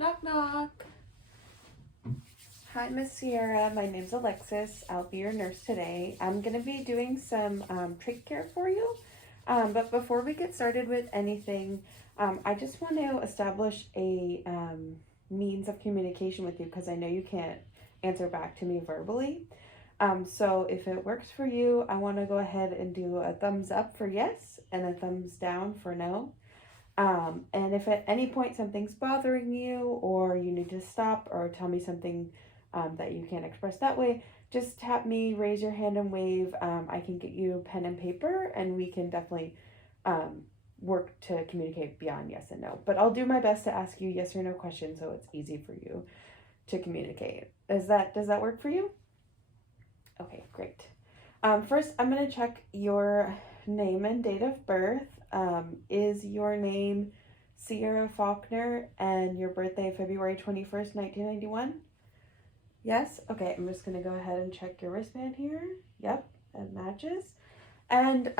Knock, knock. Hi, Miss Sierra. My name's Alexis. I'll be your nurse today. I'm going to be doing some trach care for you. But before we get started with anything, I just want to establish a means of communication with you because I know you can't answer back to me verbally. So if it works for you, I want to go ahead and do a thumbs up for yes and a thumbs down for no. And if at any point something's bothering you or you need to stop or tell me something that you can't express that way, just tap me, raise your hand and wave. I can get you pen and paper and we can definitely work to communicate beyond yes and no. But I'll do my best to ask you yes or no questions so it's easy for you to communicate. Does that work for you? Okay, great. First, I'm going to check your name and date of birth. Is your name Sierra Faulkner and your birthday February 21st, 1991? Yes? Okay, I'm just going to go ahead and check your wristband here. Yep, that matches. And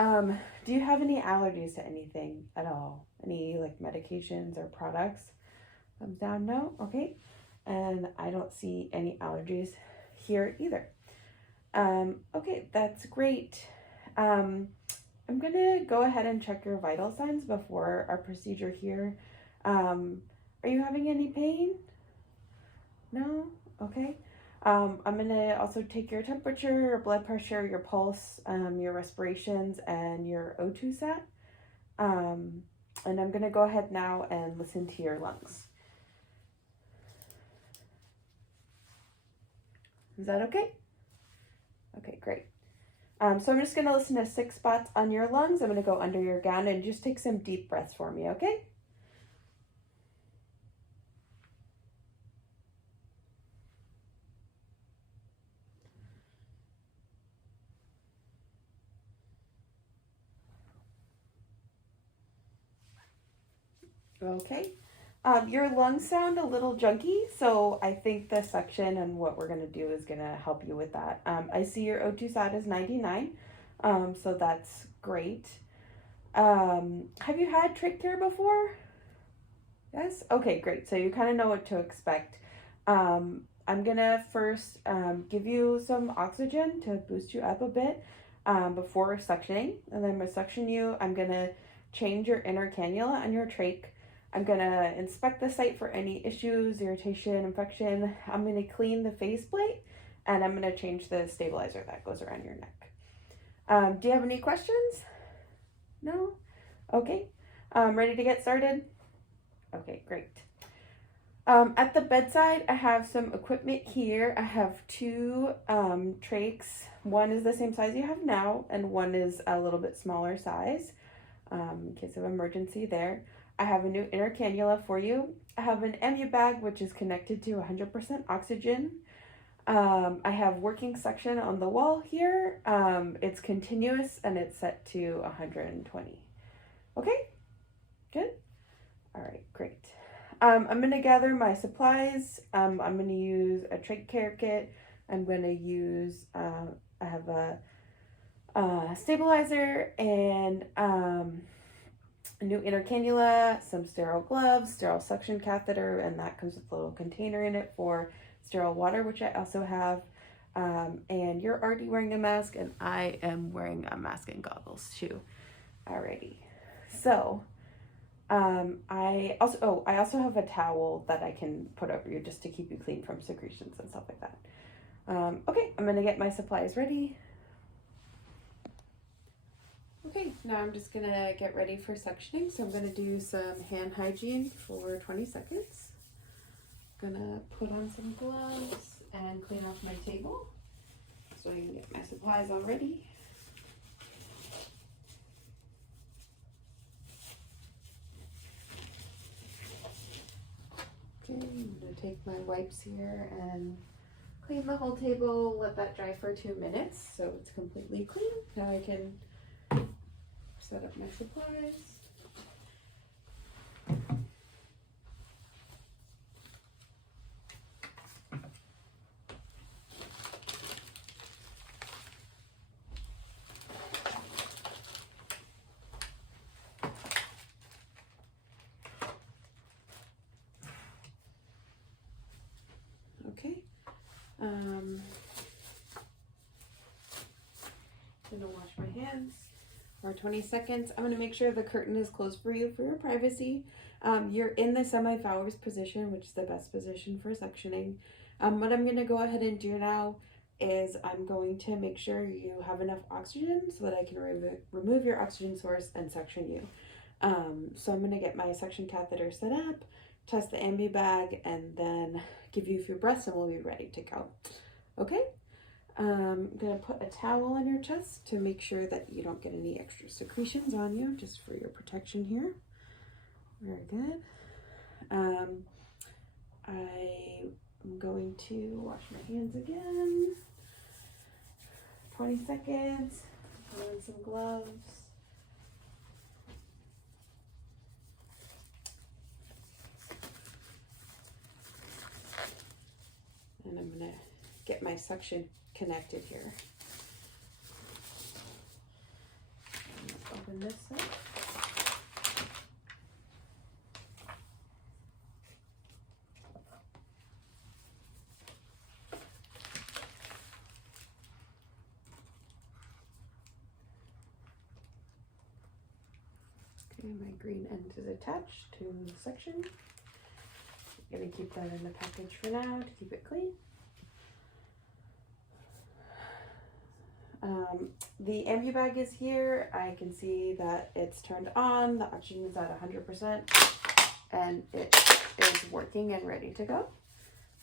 do you have any allergies to anything at all? Any like medications or products? Thumbs down, no? Okay. And I don't see any allergies here either. Okay, that's great. I'm going to go ahead and check your vital signs before our procedure here. Are you having any pain? No? Okay. I'm going to also take your temperature, your blood pressure, your pulse, your respirations, and your O2 sat. And I'm going to go ahead now and listen to your lungs. Is that okay? Okay, great. So I'm just going to listen to 6 spots on your lungs. I'm going to go under your gown and just take some deep breaths for me, okay? Okay. Your lungs sound a little junky, so I think the suction and what we're going to do is going to help you with that. I see your O2 sat is 99, so that's great. Have you had trach care before? Yes? Okay, great. So you kind of know what to expect. I'm going to first give you some oxygen to boost you up a bit before suctioning. And then I'm going to suction you. I'm going to change your inner cannula on your trach. I'm going to inspect the site for any issues, irritation, infection. I'm going to clean the faceplate, and I'm going to change the stabilizer that goes around your neck. Do you have any questions? No? Okay. Ready to get started? Okay, great. At the bedside, I have some equipment here. I have 2 trachs. One is the same size you have now, and one is a little bit smaller size in case of emergency there. I have a new inner cannula for you. I have an MU bag, which is connected to 100% oxygen. I have working suction on the wall here. It's continuous and it's set to 120. Okay, good. All right, great. I'm going to gather my supplies. I'm going to use a trach care kit. I'm going to use, I have a stabilizer and a new inner cannula, some sterile gloves, sterile suction catheter, and that comes with a little container in it for sterile water, which I also have. And you're already wearing a mask, and I am wearing a mask and goggles too. Alrighty. So, I also have a towel that I can put over you just to keep you clean from secretions and stuff like that. Okay, I'm gonna get my supplies ready. Okay, now I'm just gonna get ready for suctioning. So I'm gonna do some hand hygiene for 20 seconds. Gonna put on some gloves and clean off my table so I can get my supplies all ready. Okay, I'm gonna take my wipes here and clean the whole table, let that dry for 2 minutes so it's completely clean. Now I can set up my supplies. Okay. I'm gonna wash my hands for 20 seconds. I'm gonna make sure the curtain is closed for you for your privacy. You're in the semi-Fowler's position, which is the best position for suctioning. What I'm gonna go ahead and do now is I'm going to make sure you have enough oxygen so that I can remove your oxygen source and suction you. So I'm gonna get my suction catheter set up, test the ambu bag, and then give you a few breaths and we'll be ready to go. Okay? I'm gonna put a towel on your chest to make sure that you don't get any extra secretions on you, just for your protection here. Very good. I'm going to wash my hands again. 20 seconds. Put on some gloves. And I'm gonna get my suction connected here. Open this up. Okay, my green end is attached to the section. I'm gonna keep that in the package for now to keep it clean. The ambu bag is here. I can see that it's turned on. The oxygen is at 100% and it is working and ready to go.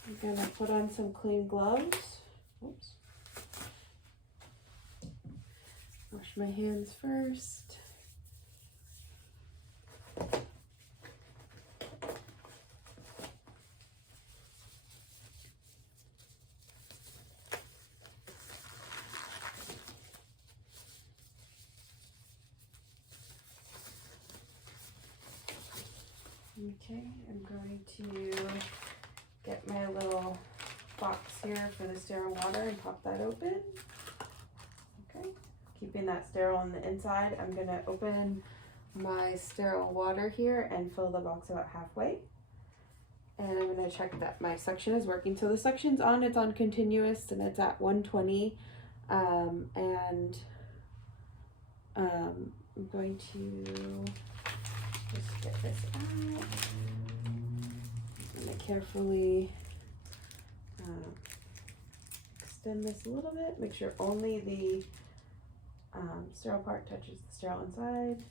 I'm gonna put on some clean gloves. Oops. Wash my hands first. Okay, I'm going to get my little box here for the sterile water and pop that open. Okay, keeping that sterile on the inside, I'm gonna open my sterile water here and fill the box about halfway. And I'm gonna check that my suction is working. So the suction's on, it's on continuous and it's at 120. I'm going to just get this out. I'm gonna carefully extend this a little bit. Make sure only the sterile part touches the sterile inside.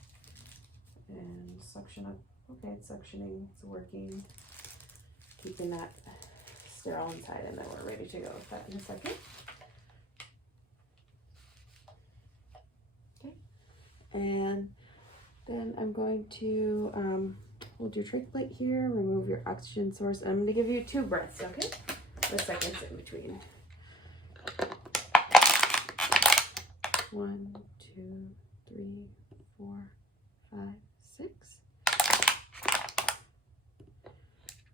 And suction up. Okay, it's suctioning, it's working. Keeping that sterile inside, and then we're ready to go with that in a second. Okay, and then I'm going to hold your trach plate here, remove your oxygen source, and I'm going to give you 2 breaths, okay? With seconds in between. 1, 2, 3, 4, 5, 6.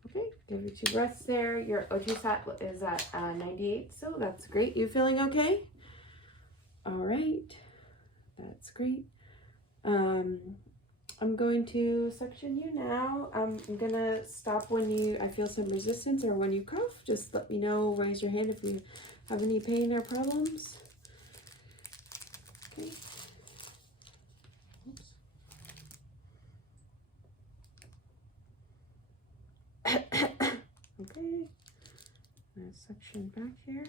Okay, give you 2 breaths there. Your O2 sat is at 98, so that's great. You feeling okay? All right, that's great. I'm going to suction you now. I'm gonna stop when I feel some resistance or when you cough. Just let me know, raise your hand if you have any pain or problems. Okay. Oops. Okay. Suction back here.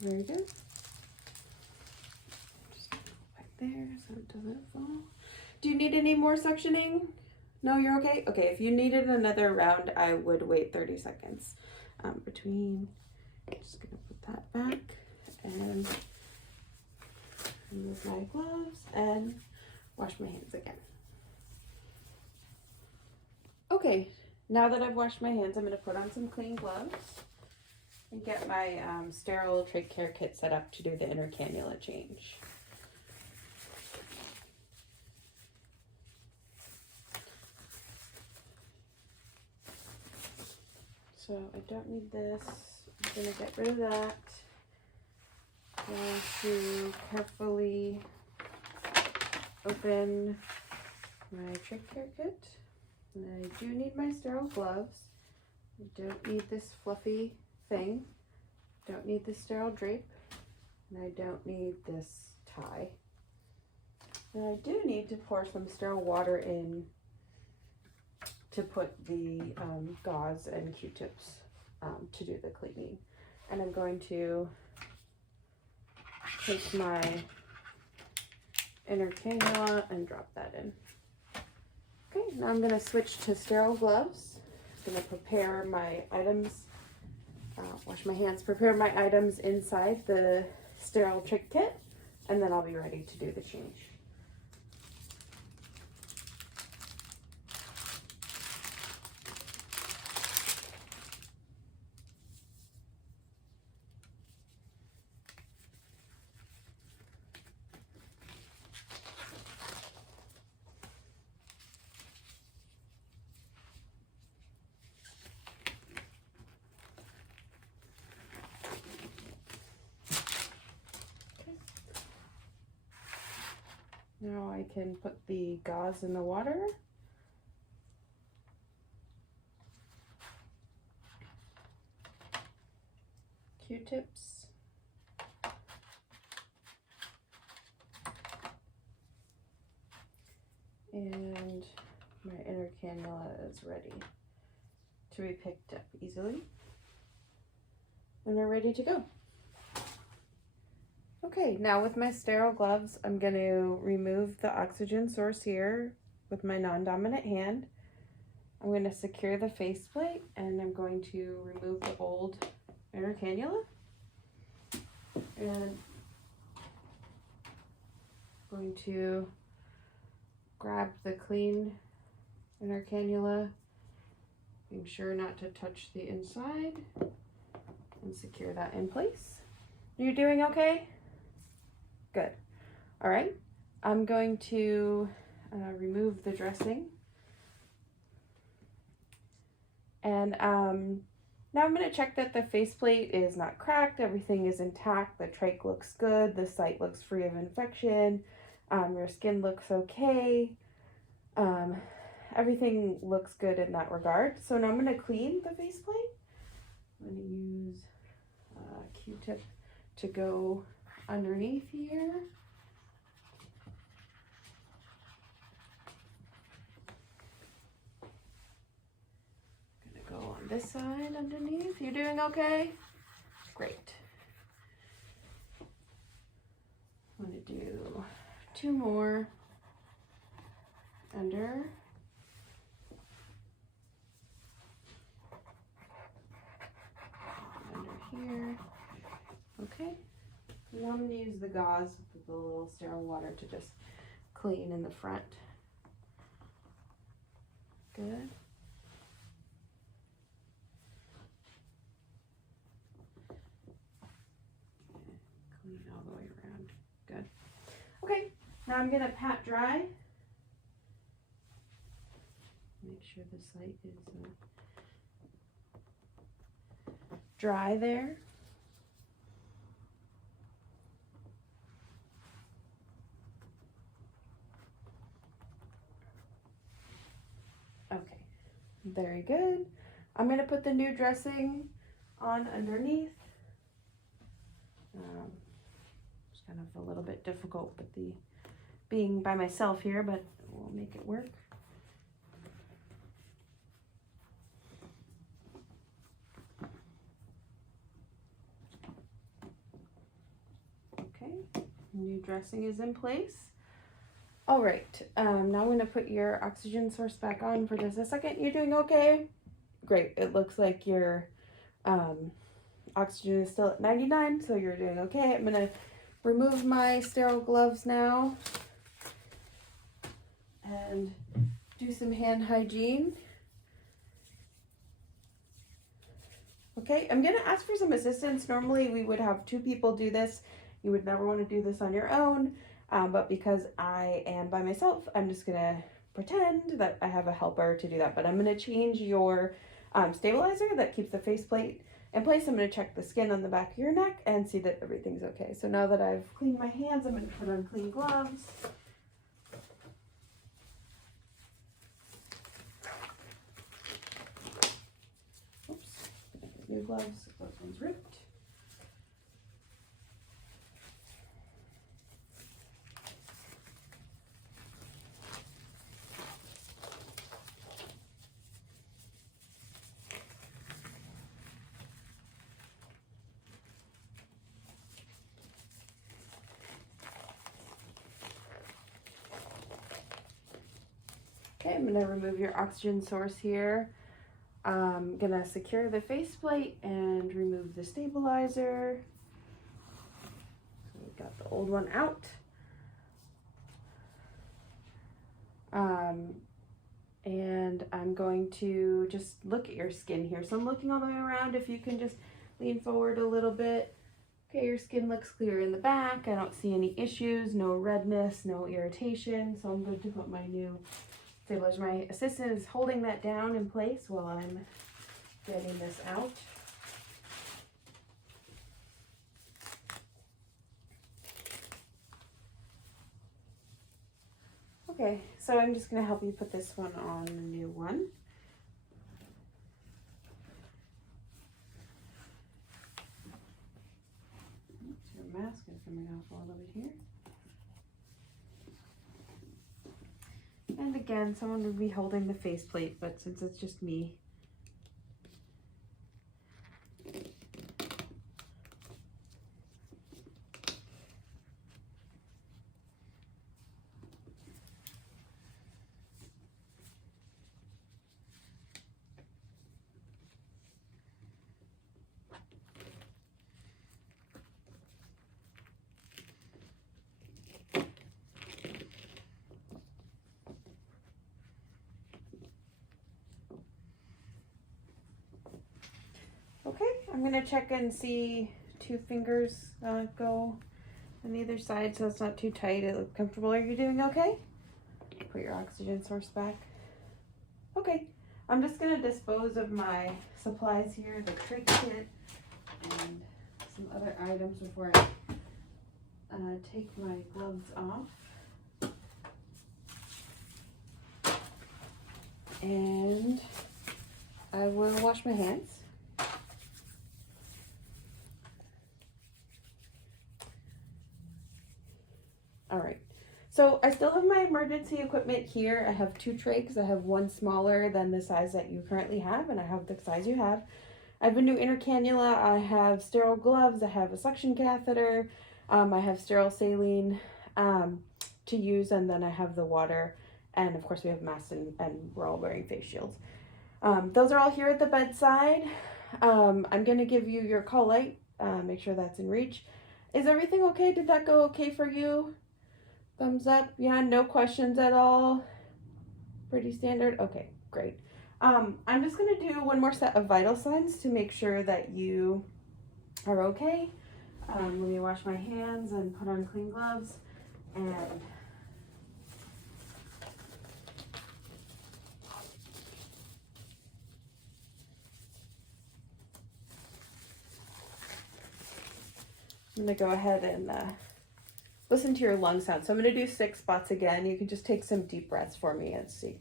Very good. There so it doesn't fall. Do you need any more suctioning? No, you're okay? Okay, if you needed another round, I would wait 30 seconds between. Just gonna put that back and remove my gloves and wash my hands again. Okay, now that I've washed my hands, I'm gonna put on some clean gloves and get my sterile trach care kit set up to do the inner cannula change. So I don't need this. I'm going to get rid of that. I'm going to carefully open my trach care kit. And I do need my sterile gloves. I don't need this fluffy thing. Don't need this sterile drape. And I don't need this tie. And I do need to pour some sterile water in to put the gauze and Q-tips to do the cleaning. And I'm going to take my inner cannula and drop that in. Okay, now I'm going to switch to sterile gloves. I'm going to prepare my items, wash my hands, prepare my items inside the sterile trick kit, and then I'll be ready to do the change. Now I can put the gauze in the water. Q-tips. And my inner cannula is ready to be picked up easily. And we're ready to go. Okay, now with my sterile gloves, I'm going to remove the oxygen source here with my non-dominant hand. I'm going to secure the faceplate, and I'm going to remove the old inner cannula. And I'm going to grab the clean inner cannula, being sure not to touch the inside, and secure that in place. Are you doing okay? Good. All right, I'm going to remove the dressing. And now I'm going to check that the faceplate is not cracked, everything is intact, the trach looks good, the site looks free of infection, your skin looks okay, everything looks good in that regard. So now I'm going to clean the faceplate. I'm going to use a Q-tip to go underneath here. Gonna go on this side underneath. You doing okay? Great. I'm gonna do 2 more under. Under here. Okay. Now I'm going to use the gauze with the little sterile water to just clean in the front. Good. Clean all the way around. Good. Okay, now I'm going to pat dry. Make sure the site is dry there. Okay, very good. I'm going to put the new dressing on underneath. It's kind of a little bit difficult with being by myself here, but we'll make it work. Okay, new dressing is in place. All right, now I'm going to put your oxygen source back on for just a second. You doing okay? Great, it looks like your oxygen is still at 99, so you're doing okay. I'm going to remove my sterile gloves now and do some hand hygiene. Okay, I'm going to ask for some assistance. Normally we would have 2 people do this. You would never want to do this on your own. But because I am by myself, I'm just going to pretend that I have a helper to do that. But I'm going to change your stabilizer that keeps the faceplate in place. I'm going to check the skin on the back of your neck and see that everything's okay. So now that I've cleaned my hands, I'm going to put on clean gloves. gloves. Those ones ripped. Okay, I'm gonna remove your oxygen source here. I'm gonna secure the faceplate and remove the stabilizer. So we got the old one out. And I'm going to just look at your skin here. So I'm looking all the way around. If you can just lean forward a little bit. Okay, your skin looks clear in the back. I don't see any issues, no redness, no irritation. So I'm going to put my new stabilizer. My assistant is holding that down in place while I'm getting this out. Okay, so I'm just going to help you put this one on the new one. Your mask is coming off a little bit here. And again, someone would be holding the faceplate, but since it's just me, okay, I'm gonna check and see 2 fingers go on either side so it's not too tight. It looks comfortable. Are you doing okay? Put your oxygen source back. Okay, I'm just gonna dispose of my supplies here, the trach kit and some other items before I take my gloves off. And I will wash my hands. All right, so I still have my emergency equipment here. I have 2 trachs. I have one smaller than the size that you currently have, and I have the size you have. I have a new inner cannula. I have sterile gloves. I have a suction catheter. I have sterile saline to use, and then I have the water. And of course we have masks and we're all wearing face shields. Those are all here at the bedside. I'm gonna give you your call light, make sure that's in reach. Is everything okay? Did that go okay for you? Thumbs up. Yeah, no questions at all. Pretty standard. Okay, great. I'm just gonna do one more set of vital signs to make sure that you are okay. Let me wash my hands and put on clean gloves. And I'm gonna go ahead and listen to your lung sound. So I'm gonna do 6 spots again. You can just take some deep breaths for me and see.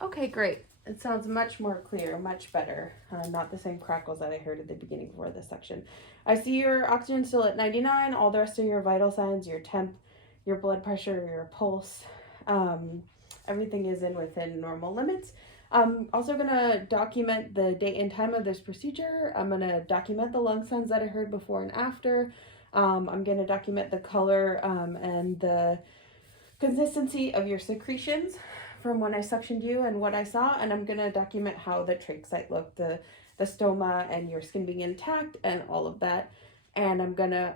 Okay, great. It sounds much more clear, much better. Not the same crackles that I heard at the beginning for this section. I see your oxygen still at 99. All the rest of your vital signs, your temp, your blood pressure, your pulse, everything is within normal limits. I'm also going to document the date and time of this procedure. I'm going to document the lung sounds that I heard before and after. I'm going to document the color and the consistency of your secretions from when I suctioned you and what I saw, and I'm going to document how the trach site looked, the stoma and your skin being intact and all of that. And I'm going to,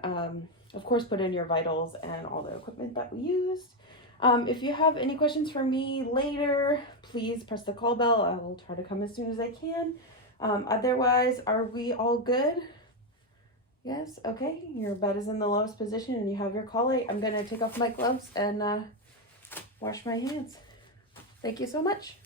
of course, put in your vitals and all the equipment that we used. If you have any questions for me later, please press the call bell. I will try to come as soon as I can. Otherwise, are we all good? Yes? Okay. Your bed is in the lowest position and you have your call light. I'm going to take off my gloves and wash my hands. Thank you so much.